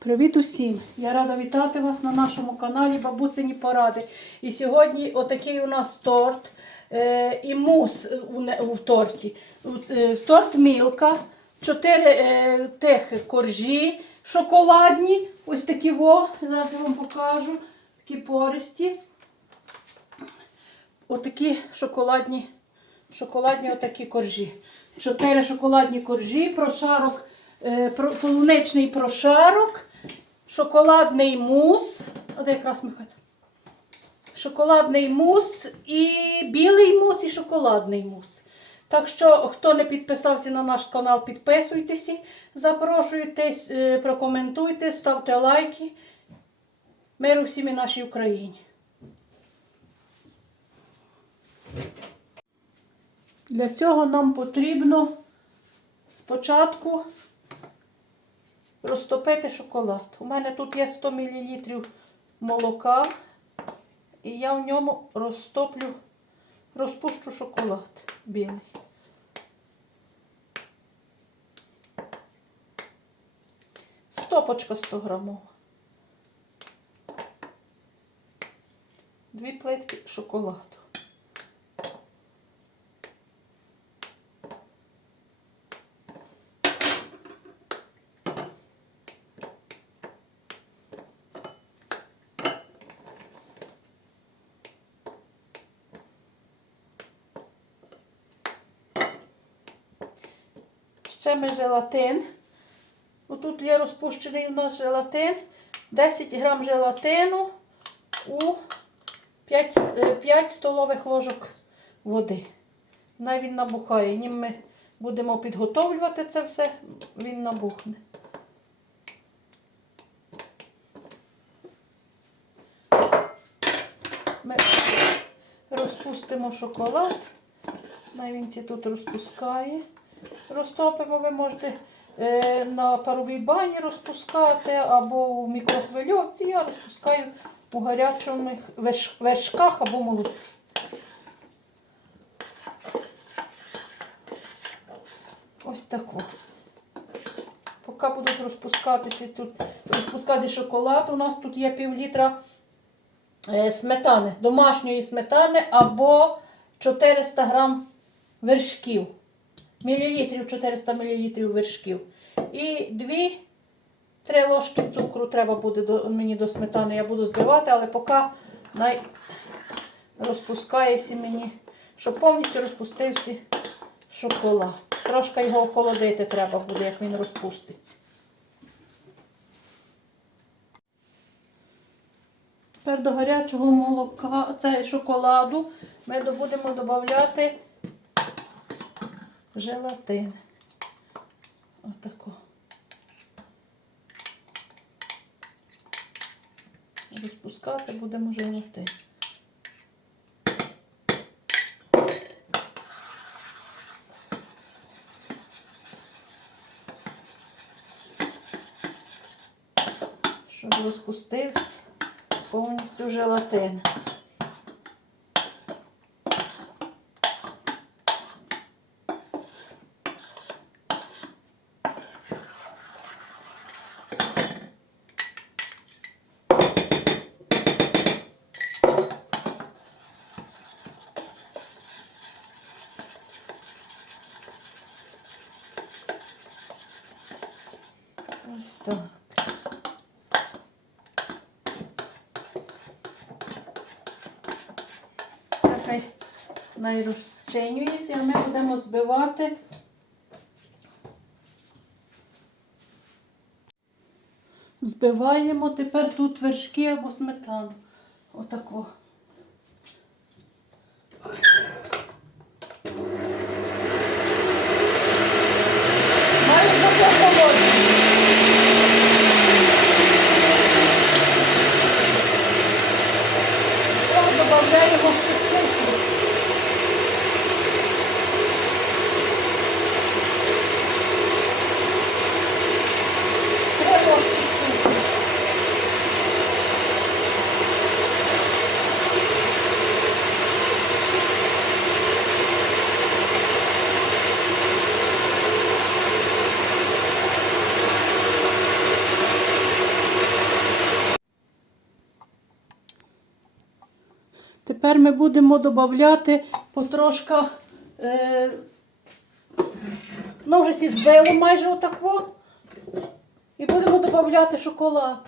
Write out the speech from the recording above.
Привіт усім! Я рада вітати вас на нашому каналі Бабусині Поради. І сьогодні отакий у нас торт е, і мус у, торті. Е, Торт Мілка, чотири е, тих коржі шоколадні. Ось такі во, зараз я вам покажу. Такі пористі. Отакі шоколадні, шоколадні отакі коржі. Чотири шоколадні коржі, прошарок, е, полуничний прошарок, шоколадний мус. От якраз Михайло. Шоколадний мус і білий мус, і шоколадний мус. Так що, хто не підписався на наш канал, підписуйтеся, запрошуйтесь, е, прокоментуйте, ставте лайки. Миру всім і нашій Україні. Для цього нам потрібно спочатку розтопити шоколад. У мене тут є 100 мл молока, і я в ньому розтоплю, розпущу шоколад білий. Стопочка 100 грамова. Дві плитки шоколаду. Ще ми желатин. Отут є розпущений у нас желатин. 10 грам желатину у 5, е, 5 столових ложок води. Най він набухає. Нім ми будемо підготовлювати це все, він набухне. Ми розпустимо шоколад. Най він ці тут розпускає. Розтопимо, ви можете е, на паровій бані розпускати або в мікрохвильовці. Я розпускаю у гарячому вершках або молоці. Ось таку. Поки будуть розпускатися тут, розпускати шоколад, у нас тут є пів літра е, сметани, домашньої сметани або 400 грам вершків. Мілілітрів 400 мл вершків. І 2-3 ложки цукру треба буде до, мені до сметани. Я буду збивати, але поки най розпускається мені, щоб повністю розпустився шоколад. Трошки його охолодити треба буде, як він розпуститься. Тепер до гарячого молока, це шоколаду, ми будемо додати желатин. Отако. Розпускати будемо желатин. Щоб розпустився повністю желатин. Ось так. Це хай найрозчинюється, а ми будемо збивати. Збиваємо тепер тут вершки або сметану. Отако. Тепер ми будемо додати потрошка. Е, ну, вже сі збило майже отако. І будемо додати шоколад.